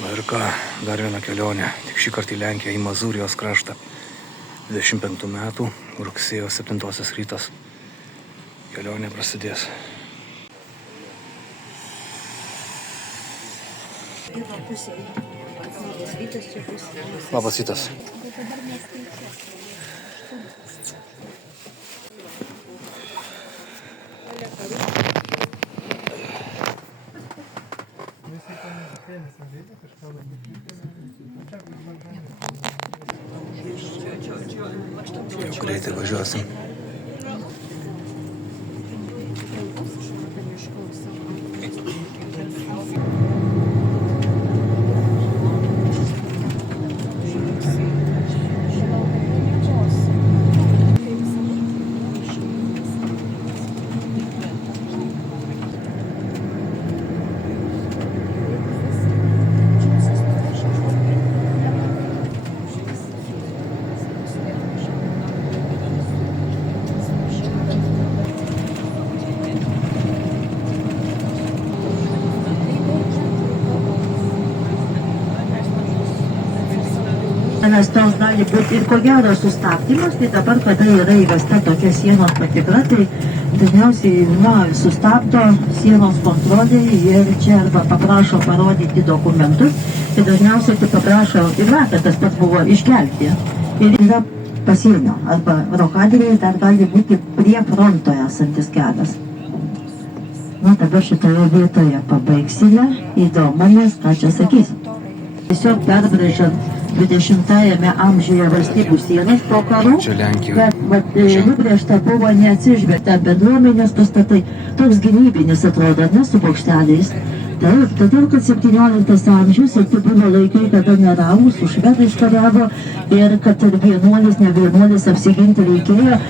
Na ir ką, dar viena kelionė, tik šį kartą į Lenkiją, į Mazūrijos kraštą. 25 metų, rugsėjo 7 rytas. Kelionė prasidės. Labas rytas. Jau greitai važiuosim. Nes tos gali būti ir ko gero sustabdymas, tai dabar, kada yra įvesta tokia sienos patikra, tai dažniausiai sustabdo sienos kontrolė ir čia arba paprašo parodyti dokumentus, tai dažniausiai tai paprašo ir vakar tas pats buvo iškelti. Ir yra pasienio arba rokadėje dar gali būti prie fronto esantis kelias. Na, dabar šitoje vietoje pabaigsime, įdomu, nes ką čia sakysim. Tiesiog perbraižant 20-ame amžiuje valstybių sienos po karų, bet nubrėžta buvo neatsižvelgta bendruomenės pastatai, toks gynybinis atrodo, ne su bokšteliais. Taip, todėl, kad 17 amžius ir tai buvo laikai, kada neravūs, su švedais kariavo ir kad ir vienuolis, ne vienuolis apsiginti reikėjo.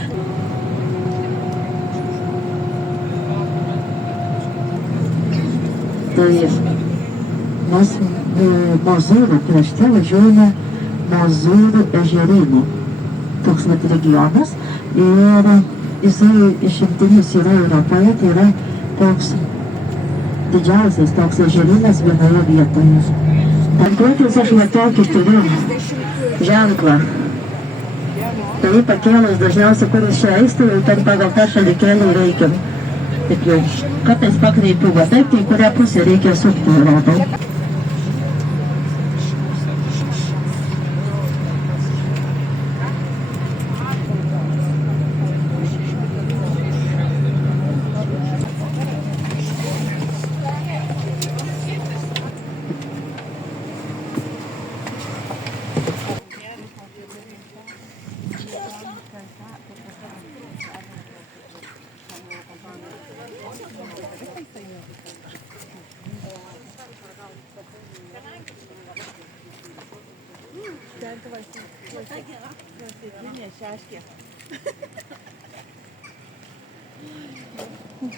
Tai mes Mazūrų krašte važiuojame Mazūrų ežerynų. Toks vat regionas ir jisai išimtinis yra Europoje, tai yra toks didžiausias toks ežerynas vienoje vietoje. Tankuotis aš matokį turiu ženklą. Tai pakėlus dažniausiai, kuris čia eistų, jau ten pagal tą šalikėlį reikiam. Taip jau kartais pakreipiu, va taip, tai kurią pusę reikia sukti, rodau.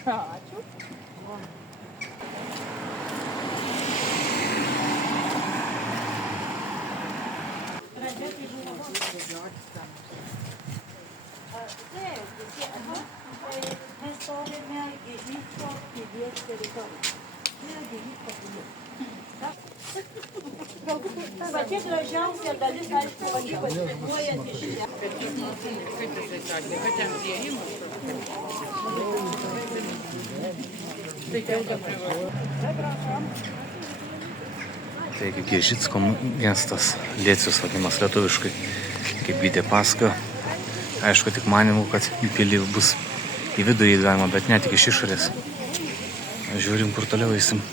Ačiū. Mes stovime Gėžyčko pilies teritorijoje. Pati gražiausia dalis, aišku, važiuoja iš čia. Kaip jisai sakė, kad ten įėjimas. Taigi Gėžicko miestas, Lėcijus vadinamas lietuviškai, kaip Vytė pasakojo. Aišku, tik manimų, kad į pilį bus į vidų įgalima, bet ne tik iš išorės. Žiūrim, kur toliau eisim.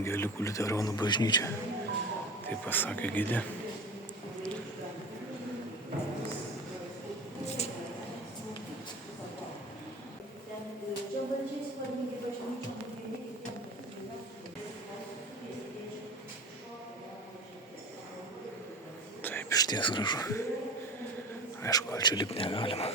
Evangelikų liuteronų bažnyčia. Taip pasakė gidė. Taip, išties gražu. Aišku, gal čia lipti negalima.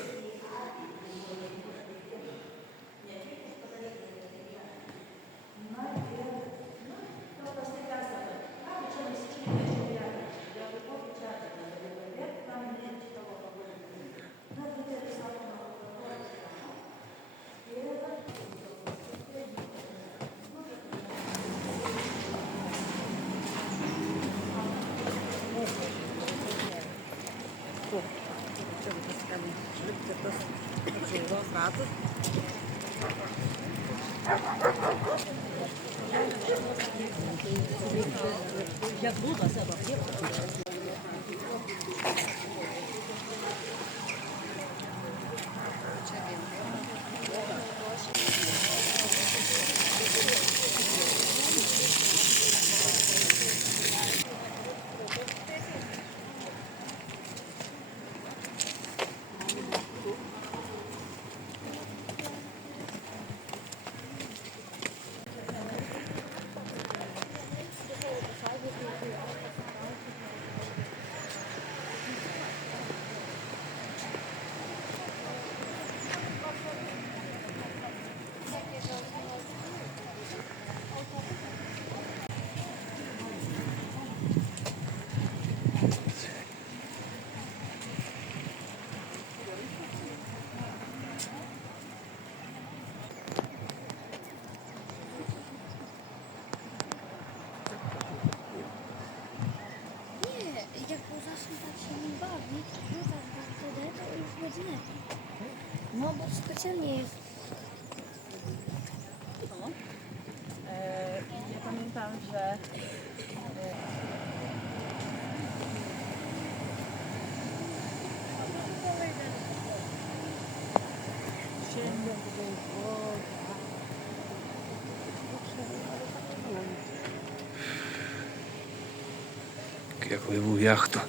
Jak zacznie tak się nim bawić, no tak, bo wtedy to już będzie lepiej. No bo specjalnie jest. Ja pamiętam, że Kiek laivų jachtų.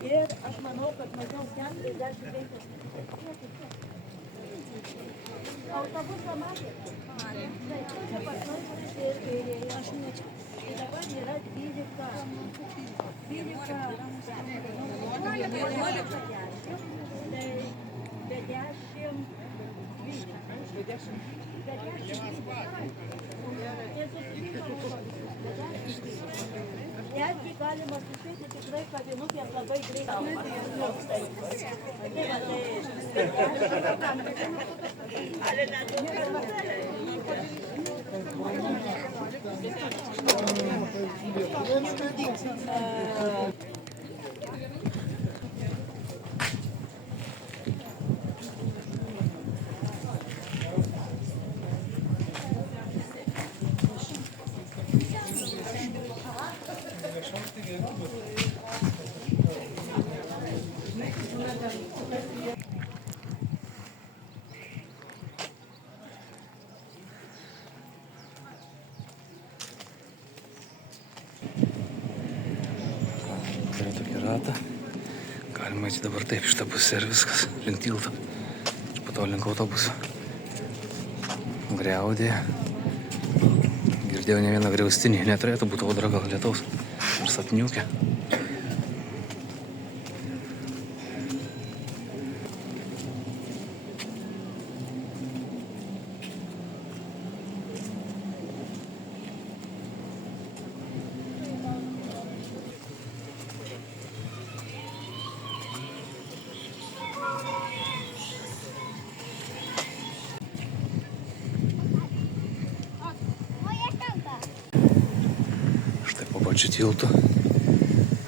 Ir aš manau, kad mažiau 45. Autobusą matėte? Taip, čia pašalpus ir kairėje. Aš nečiau. Tai dabar yra 12. 12. Tai be 10. Netgi galima suspėti tikrai kavinukės labai greitai. Turiu tokį ratą. Galima eiti dabar taip, šitą pusę ir viskas, link tilto. Ir po to link autobuso. Griaudė. Girdėjau ne vieną griaustinį, neturėtų būti audra gal lietaus. Ir sapniukė. Šančių tiltų.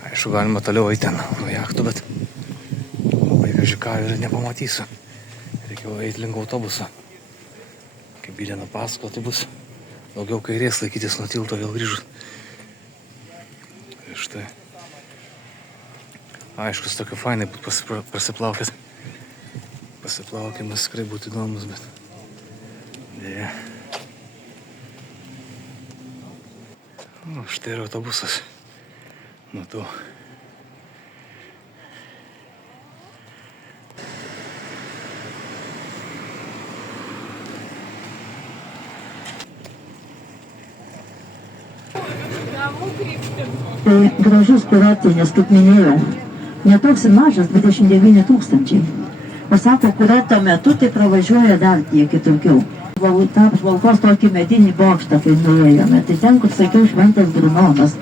Aišku, galima toliau eiti ten jachtų, bet labai graži ką ir nepamatysiu. Reikėjo eiti link autobuso. Kaip Bidė pasakojo, tai bus daugiau kairės laikytis nuo tilto vėl grįžus. Ir štai. Aišku, su tokiu fainai būtų prasiplaukęs. Pasiplaukimas tikrai būtų įdomus, bet dėja. O, štai yra autobusas. Matau. Tai gražus kurortinis, kaip minėjau, netoks ir mažas, 29 000. O sako, kurorto metu tai pravažiuoja dar tiek daugiau. Ta apžvalgos tokį medinį bokštą, kai nuėjome, tai ten, kur sakiau, Šventas Brunonas.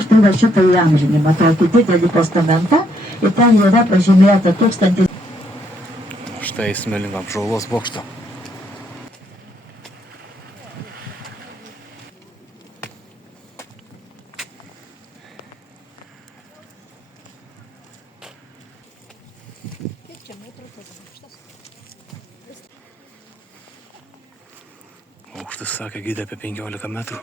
Štai va šitą įamžinimą, tokį didelį postamentą, ir ten yra pažymėta 1000. Štai smėlingo apžvalgos bokšto. Aukštas, sakė, Gidė apie 15 metrų.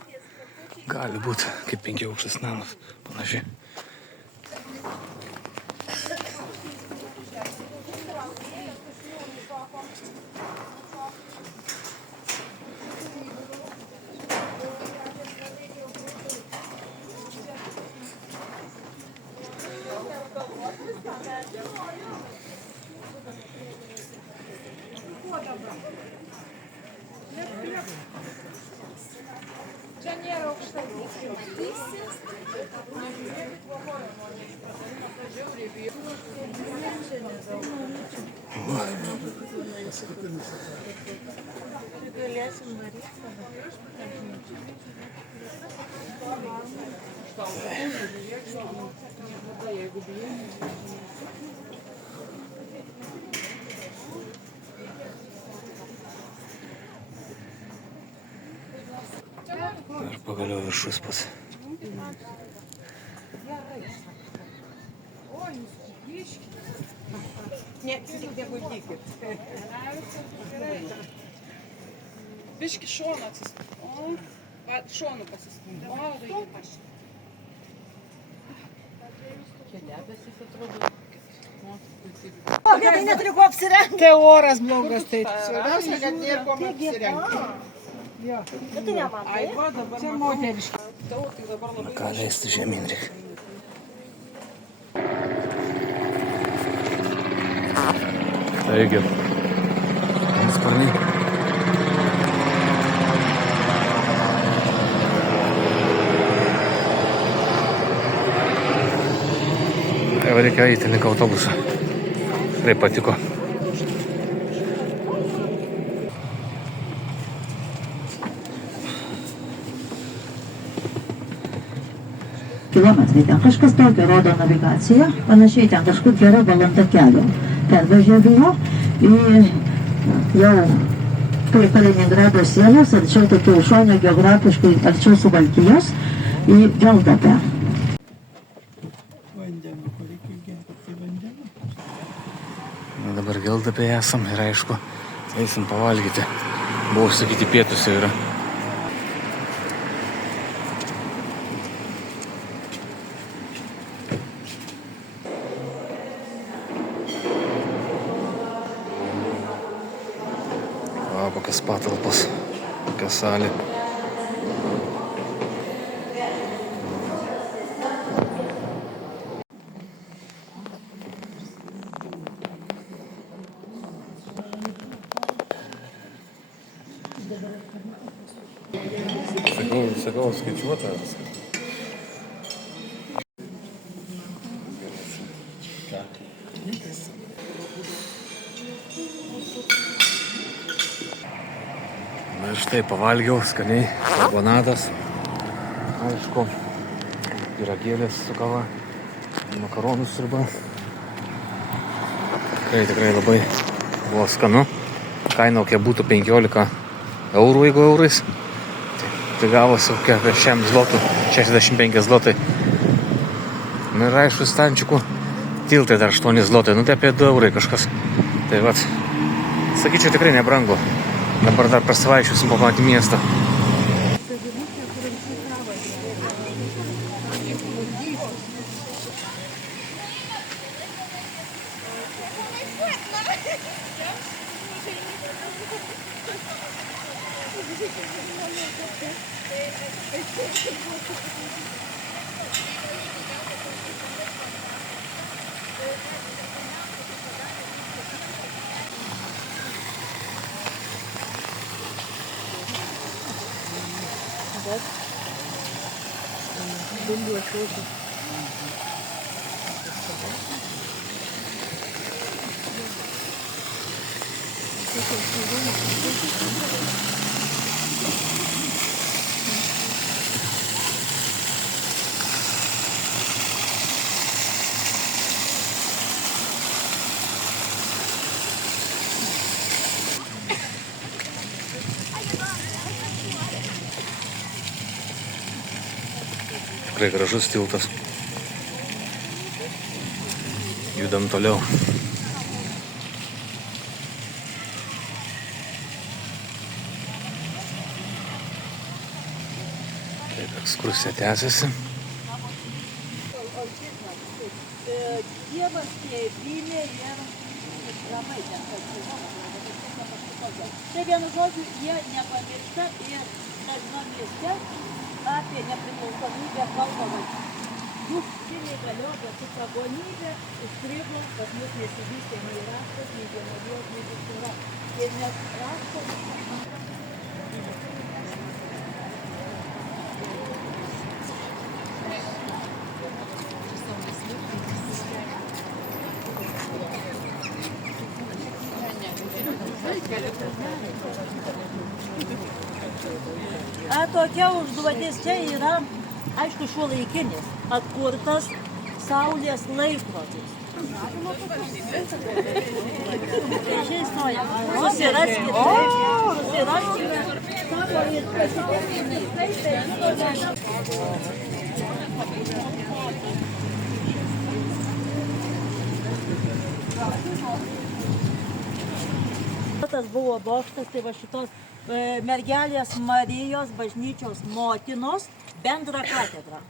Gali būti kaip 5 aukštas namas, panašiai. Čia nėra aukštas. Ir pagaliau viršus pats. Ne, tik nebūdykit. Biški šoną atsistumti. Va, šonu pasistumti. O, tai čia debesis atrodo. Tai neturiu ko apsirengti. Tai oras blogas, tai svarbiausia, kad nėra ko apsirengti. Bet tu nematai. Ai, va, dabar čia moteriški. Tautai dabar labai... Ką leisti žemyn reik. Taigi, sparnai. Jau reikia eiti link autobusą. Tikrai patiko. Kilometrai ten kažkas tokio rodo navigacija, panašiai ten kažkur gera valanda kelio. Pervažiavimo į jau prie Kaliningrado sienos, arčiau tokio šonio geografiškai, arčiau Suvalkijos, į Geldapę. Na, dabar Geldapėje esam ir aišku, eisim pavalgyti. Buvo sakyti, pietuose yra. Kokias patalpas, kokia salė. Sakau, skaičiuota. Na ir štai pavalgiau skaniai, karbonadas, aišku, pyragėlės su kava, makaronų sriuba. Tikrai labai buvo skanu. kaina kokia būtų 15 eurų, jeigu eurais. Tai gavosi kokia apie 100 zlotų, 65 zlotai. Na ir aišku, stančiukų tiltai dar 8 zlotai, nu tai apie 2 eurai kažkas. Tai vat, sakyčiau, tikrai nebrangu. Dabar dar prasivaičiusim po patį miestą. Tikrai gražus tiltas. Judam toliau. Taip, ekskursija tęsiasi. Dievas tėvynė ir ramai ten tai vienu žodžiu, jie nepamiršta ir dažnam mieste apie nepriklausomybę kalbama. Jų žymiai galėjo, bet su pagonybė užstrigo, pas mus nesivystė nei raštas, nei vienodijos, nei kultūra. Ir nes raštas tokia užduotis čia yra, aišku, šiuolaikinis, atkurtas saulės laikrodis. Susiraskite. Tas buvo bokštas, tai va šitos mergelės Marijos bažnyčios motinos bendra katedra.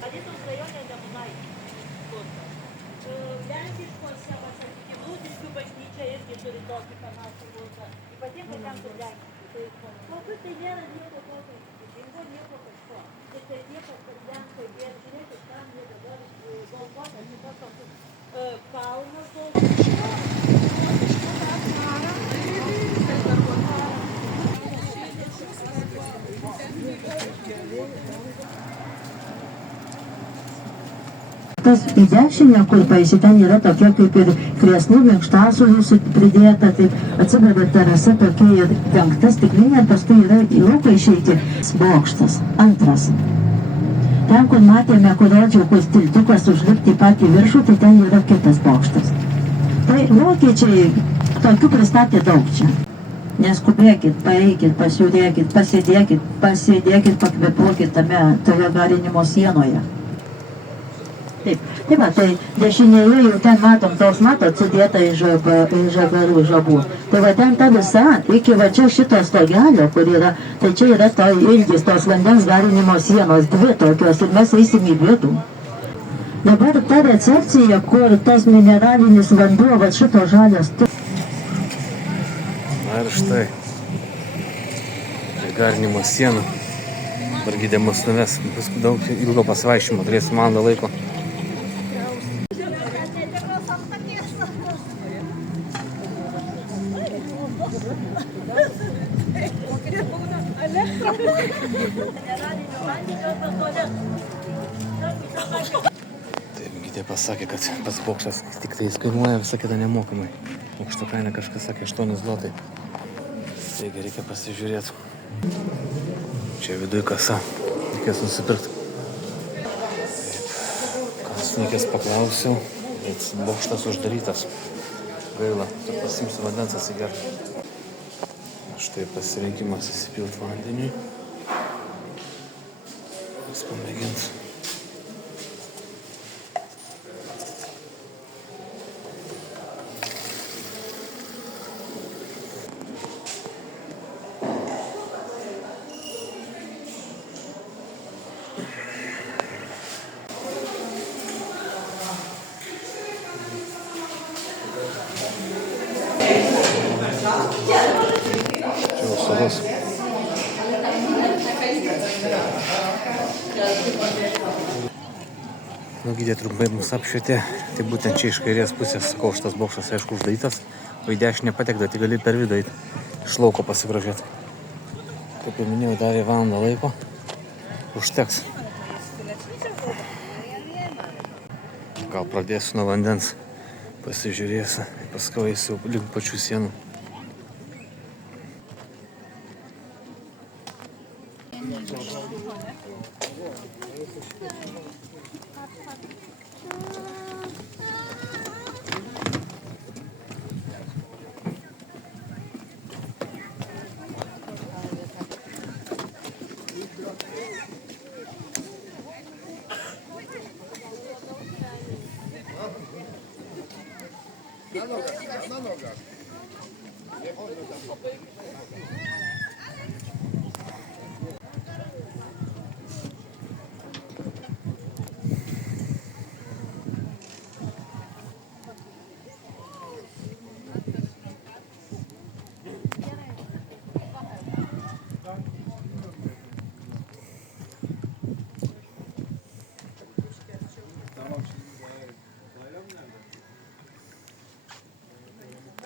Alytaus rajone Nemunai. Lenkiškose, sakykime, Lūdiškių bažnyčia irgi turi tokį panašų būdą. Ypatingai ten, kur lenkiški. Galbūt tai nėra nieko tokio ypatingo, nieko kažko. Tai niekas, kad lenkai vėl žiūrėkit, tam jie dabar Golgotas, yra tokius kalnas Golgotas. Tas į dešinę, kur paėsi, ten yra tokia kaip ir kriesnų minkštasuolių pridėta, tai atsideda terasa tokia ir 5 stiklinė, paskui yra į lauką išeiti bokštas, 2. Ten, kur matėme, kur rodžiau, kur tiltukas užlipti į patį viršų, tai ten yra kitas bokštas. Tai vokiečiai tokių pristatė daug čia. Neskubėkit, paeikit, pasižiūrėkit, pasėdėkit, pakvėpuokit toje garinimo sienoje. Taip, tai dešinėje jau ten matom, toks matot, sudėta iš žagarų žabų. Tai va ten ta visa, iki va čia šito stogelio, kur yra, tai čia yra to ilgis, tos vandens garinimo sienos, 2 tokios, ir mes eisim į vidų. Dabar ta recepcija, kur tas mineralinis vanduo, va šito žalias. Na ir štai, prie garinimo sienų. Dabar gydė mus nuves, bus daug ilgo pasvaišymo, turėsim valandą laiko. Taip, gydė pasakė, kad pats bokštas tik tai kainuoja, visą kitą nemokamai. Aukšto kaina kažkas sakė 8 zlotai. Taigi reikia pasižiūrėti. Čia viduje kasa, reikės nusipirkti. Kasininkės paklausiau, bet bokštas uždarytas. Gaila, tai pasimsiu vandens atsigerti. Štai pasirinkimas įsipilti vandeniui. Jis pamėgins. Čia užsados. Gydė trumpai mus apšvietė, tai būtent čia iš kairės pusės, sakau, šitas bokštas aišku uždarytas, o į dešinę patekti, tai gali per vidų eiti, iš lauko pasigrožėti. Kaip jau minėjau, dar valandą laiko, užteks. Gal pradėsiu nuo vandens, pasižiūrėsiu, paskui eisiu link pačių sienų.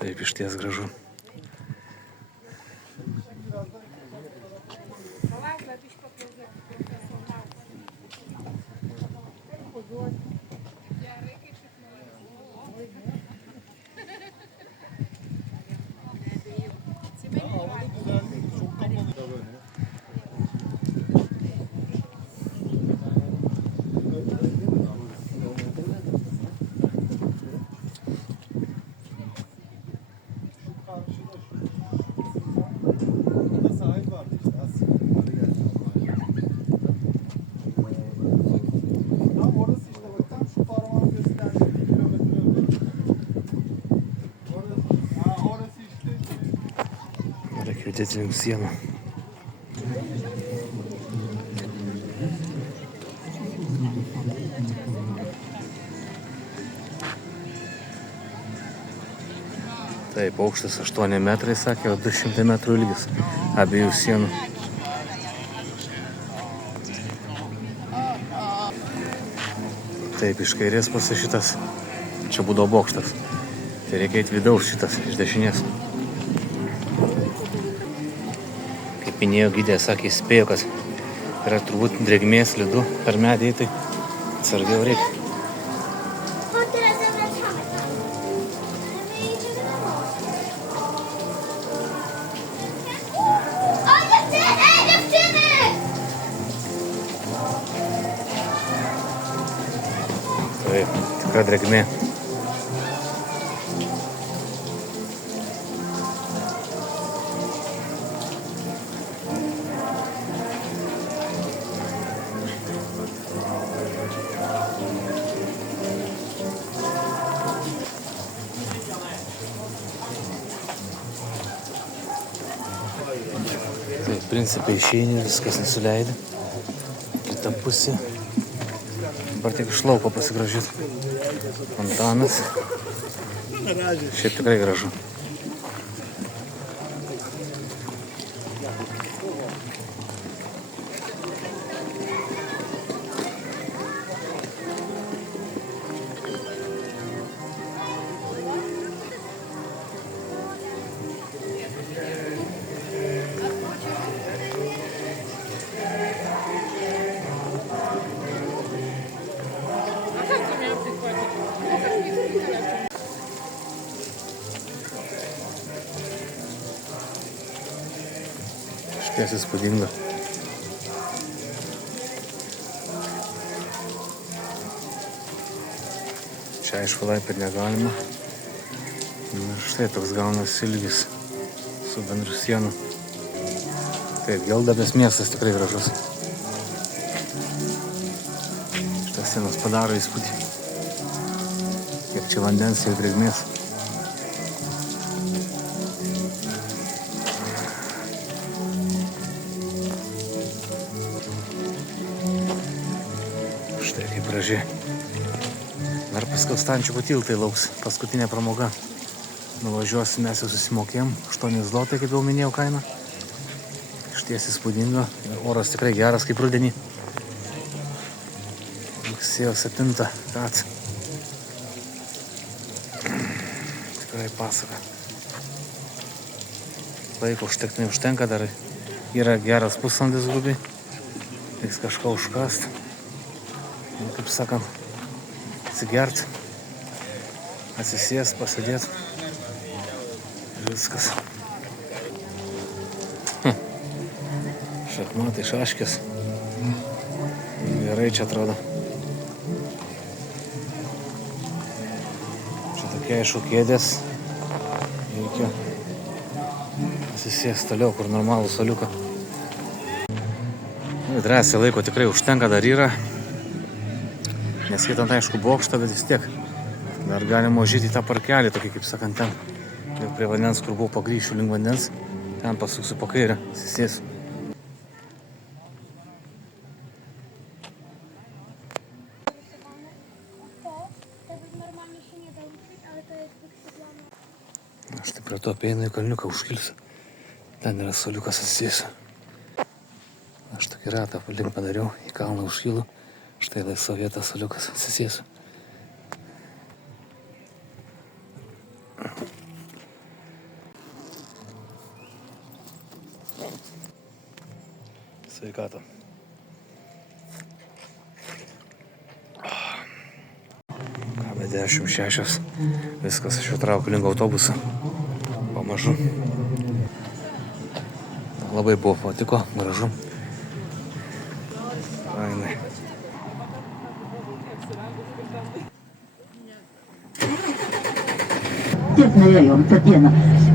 Taip, išties gražu. Judėti link sienų. Taip, aukštas 8 metrai, sakė, o 200 metrų ilgis abiejų sienų. Taip, iš kairės pusės šitas, čia būdavo bokštas. Tai reikia eiti vidaus šitas, iš dešinės. Minėjo gydė, sakė, įspėjo, kad yra turbūt drėgmės slidu per medį, tai atsargiau reikia. Tikra drėgmė. Tai principai išeini, viskas nusileidė. Kita pusė. Dabar tik iš lauko pasigražyti. Fontanas. Šiaip tikrai gražu. Išties įspūdinga. Čia aišku laipėt negalima. Ir štai toks gaunasi ilgis su bendru sienu. Taip, Geldapės miestas tikrai gražus. Šitas sienos padaro įspūdį. Kiek čia vandens ir drėgmės. Štai kaip gražiai. Dar paskui Stančiukų tiltai lauks paskutinė pramoga. Nuvažiuosim, mes jau susimokėjom. 8 zlotai, kaip jau minėjau, kaina. Išties įspūdinga. Oras tikrai geras kaip rudenį. Rugsėjo 7. Kat. Tikrai pasaka. Laiko užtektinai užtenka, dar yra geras pusvalandis grubiai. Reiks kažką užkast. Kaip sakant, atsigert, atsisės, pasėdėt ir viskas. Šachmatai, šaškės. Gerai čia atrodo. Čia tokie aišku kėdės. Reikia atsisės toliau, kur normalų soliuką. Drąsiai laiko tikrai užtenka, dar yra. Neskaitant aišku bokštą, bet vis tiek dar galima užžyti tą parkelį, tokį kaip sakant ten. Ir prie vandens, kur buvau pagryšiu link vandens, ten pasuksiu po kairę, sisėsiu. Aš tai prie to apeinu į kalniuką, užkilsiu. Ten yra soliukas, sisėsiu. Aš tokį ratą link padariau, į kalną užkilu. Štai laisva vieta, soliukas, atsisėsiu. Sveikato. Ką be 10:06. Viskas, aš jau traukiu link autobusą. Pamažu. Labai buvo patiko, gražu. Fainai. Tiek norėjom tą dieną.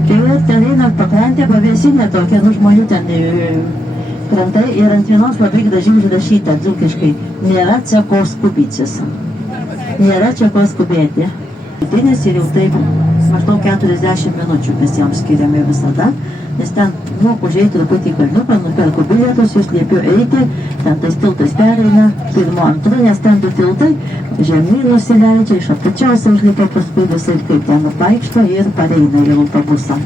Tai jau ten eina pakrantė, pavėsinė tokia, žmonių ten krantai ir ant vienos labai gražiai užrašyta dzūkiškai. Nėra čia ko skubytis. Nėra čia ko skubėti. Nes ir jau taip maždaug 40 minučių mes jam skiriame visada, nes ten moku užeiti truputį kalniuką, nuperku bilietus, jūs liepiu eiti, ten tais tiltais pereina, pirmo antru, nes ten 2 tiltai, žemyn nusileidžia, iš apačiausiai užlipa, paskui visai kaip ten nupaikšto ir pareina į autobusą.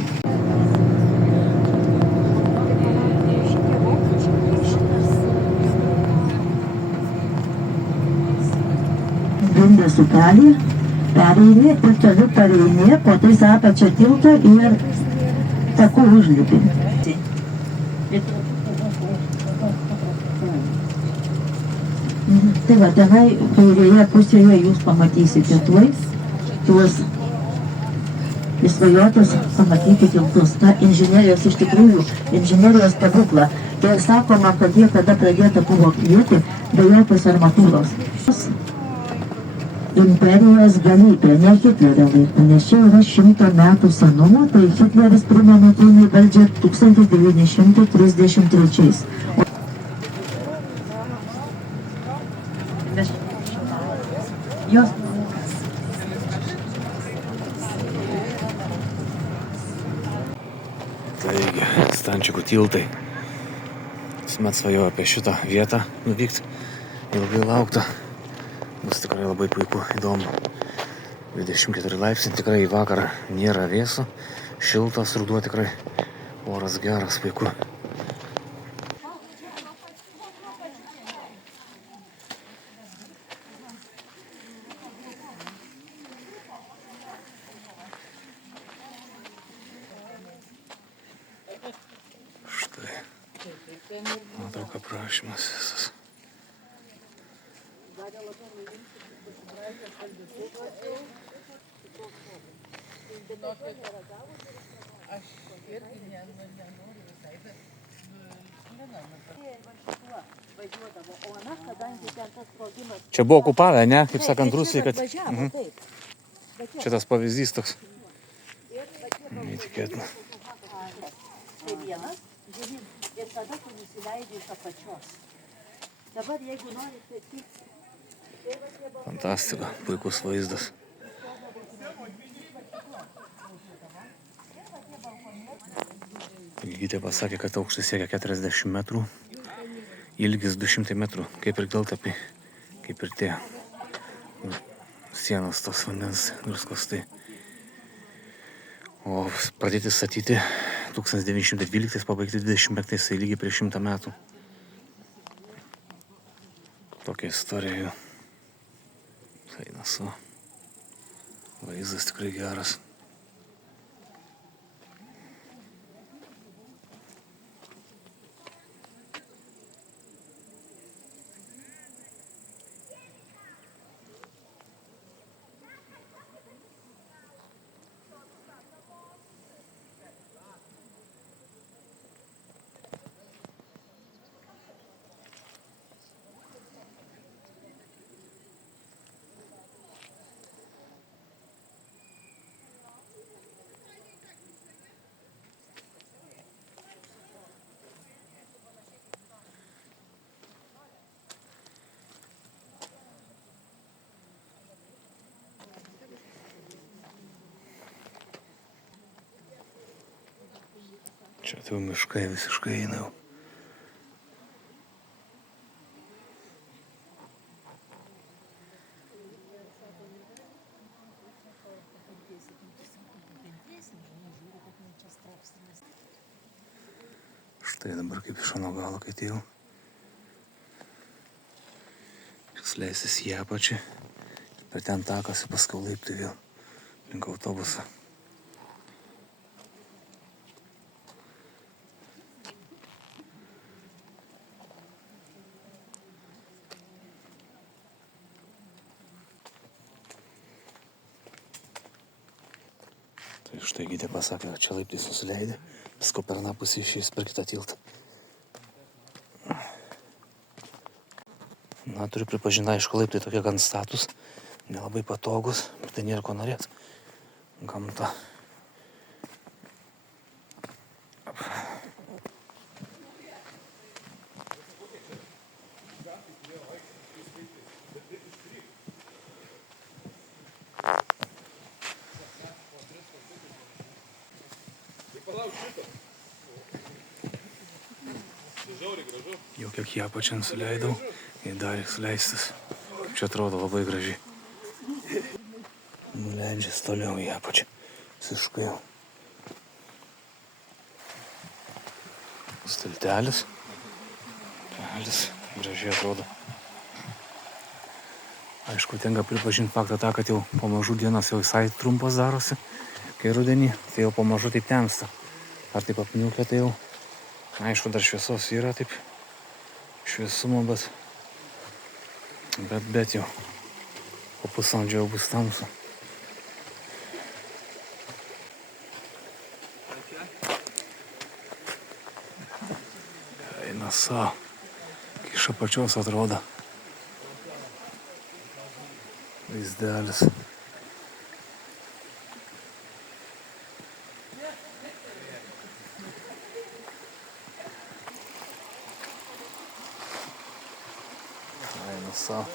Vindės upelį. Pereini ir toliau pareini, po tais apačio tilto ir takų užlipi. Tai va, tenai kairėje pusėje jūs pamatysite tuos įsvajotus, pamatykite tiltus. Na, inžinerijos iš tikrųjų, inžinerijos stebuklą. Tai sakoma, kad jie kada pradėta buvo klijuoti be jokios armatūros. imperijos galybė, ne Hitlerio laikų, nes čia yra 100 metų senumo, tai Hitleris primena pilnai valdžią 1933. Jos Taigi, Stančikų tiltai. Visuomet svajoju apie šitą vietą nuvykti. Ilgai laukta. Bus tikrai labai puiku, įdomu. 24 laipsniai, tikrai į vakarą nėra vėsu. Šiltas ruduo tikrai. Oras geras, puiku. Štai. Nuotrauka prašymas visas. Čia buvo okupavę, ne? Kaip sakant, Rusai, kad... Šitas pavyzdys toks. Neįtikėtina. tai vienas, žemyn, ir tada tu nusileidži iš apačios. Dabar jeigu norite tik... Fantastika, puikus vaizdas. Gydytoja pasakė, kad aukštis siekia 40 metrų, ilgis 200 metrų, kaip ir Geltapiai, kaip ir tie sienos tos vandens druskos. Tai. O pradėti statyti 1912, pabaigti 25, tai lygiai prieš 100 metų. Tokia istorija jų. Tai nasu. Vaizdas tikrai geras. Čia tai miškai visiškai eina jau. Štai dabar kaip iš ano galo, kai atėjau. Jis leisis į apačią. Per ten takasi, paskui laiptai vėl link autobusą. Tai štai gydytoja pasakė, kad čia laiptais nusileidė, paskui per aną pusę išėjęs per kitą tiltą. Na, turiu pripažinti, aišku, laiptai tokie gan status, nelabai patogus, bet tai nėra ko norėt. Gamta. Jau kiek į apačią nusileidau, į dar leistis. Čia atrodo labai gražiai. Nuleidžias toliau į apačią. Visiškai jau. Staltelis. Gražiai atrodo. Aišku, tenka pripažinti faktą tą, kad jau pamažu dienas jau visai trumpas darosi. Kai rudenį, tai jau pamažu taip temsta. Ar taip apniukia, tai jau. Aišku, dar šviesos yra taip. Šviesumo, bet jau po pusvalandžio jau bus tamsu. Eina savo, kai iš apačios atrodo. Vaizdelis. Eina savo.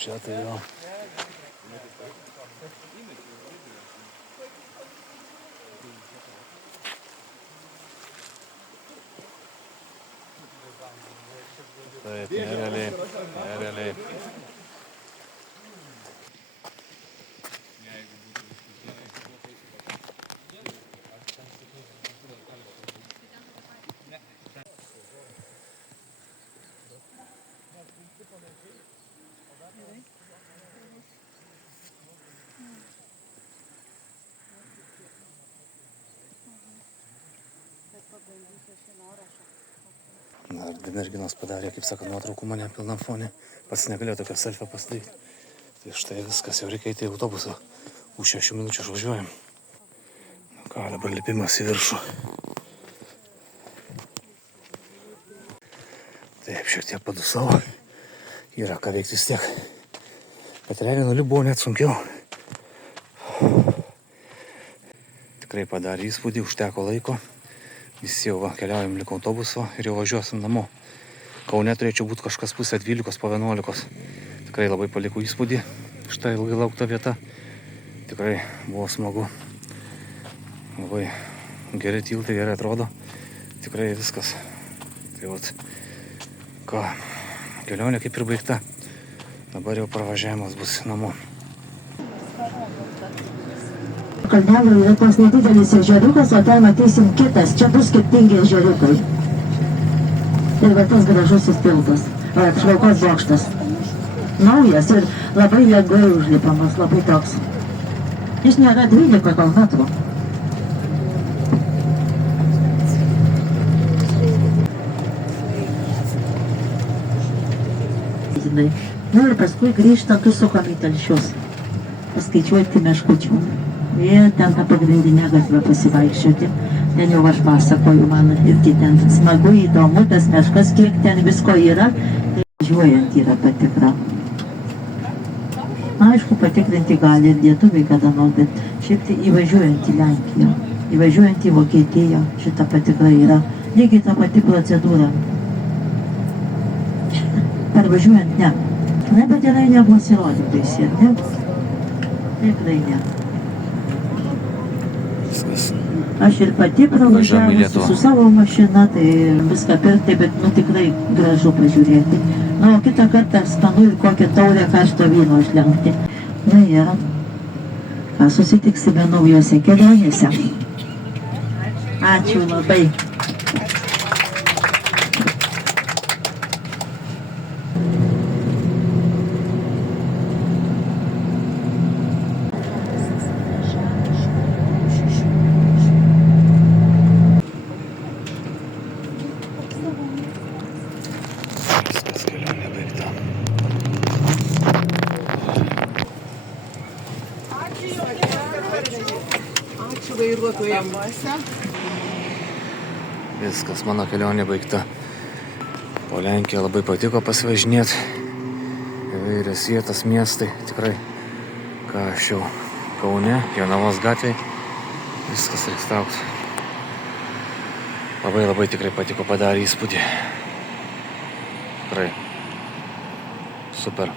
Čia tai jo. Taip, nerealiai. Na, ir dvi merginos padarė, kaip sakant, nuotraukų mane pilna fonė. Pats negalėjo tokio selfio pasidaryti. Tai štai viskas, jau reikia eiti į autobusą. Už 6 minučių išvažiuojam. Ką, dabar lipimas į viršų. Taip, šiek tiek padusau. Yra ką veikti vis tiek. Bet realiai nuliu buvo net sunkiau. Tikrai padarė įspūdį, užteko laiko. Visi jau keliaujam lik autobuso ir jau važiuosim namo. Kaune turėčiau būti kažkas pusę 12 po 11. Tikrai labai paliko įspūdį. Štai ilgai laukta vieta. Tikrai buvo smagu. Labai geri tiltai, gerai atrodo. Tikrai viskas. Tai vat, ką, kelionė kaip ir baigta. Dabar jau pravažiavimas bus namo. Kalnelio yra toks nedidelis ežeriukas, o ten matysim kitas. Čia bus skirtingi ežeriukai. Ir va tas gražusis tiltas, apžvalgos bokštas. Naujas ir labai lengvai užlipamas, labai toks. Jis nėra 12 gal metrų. Na ir paskui grįžtant užsukam į Telšius. Paskaičiuoti meškučių. Ir ten tą pagrindinę gatvę pasivaikščioti. Ten jau aš pasakoju, man irgi ten smagu, įdomu, tas meškas, kiek ten visko yra. Tai važiuojant yra patikra. Aišku, patikrinti gali ir lietuviai kada nors, bet šiaip tai įvažiuojant į Lenkiją, įvažiuojant į Vokietiją, šita patikra yra. Lygiai ta pati procedūra. Parvažiuojant ne. Na, bet gerai nebus įrodymais ir ne. Tikrai ne. Aš ir pati pravažiavusi su savo mašina, tai viską pirkti, bet tikrai gražu pažiūrėti. O kitą kartą skanu ir kokią taurę karšto vyno išlenkti. Na ir ką, susitiksime naujose kelionėse. Ačiū labai. Ačiū vairuotojams. Viskas, mano kelionė baigta. Po Lenkiją labai patiko pasivažinėti. Įvairias vietas, miestai. Tikrai, ką aš jau Kaune, Jonavos gatvėje. Viskas reiks traukti. Labai tikrai patiko, padarė įspūdį. Tikrai. Super.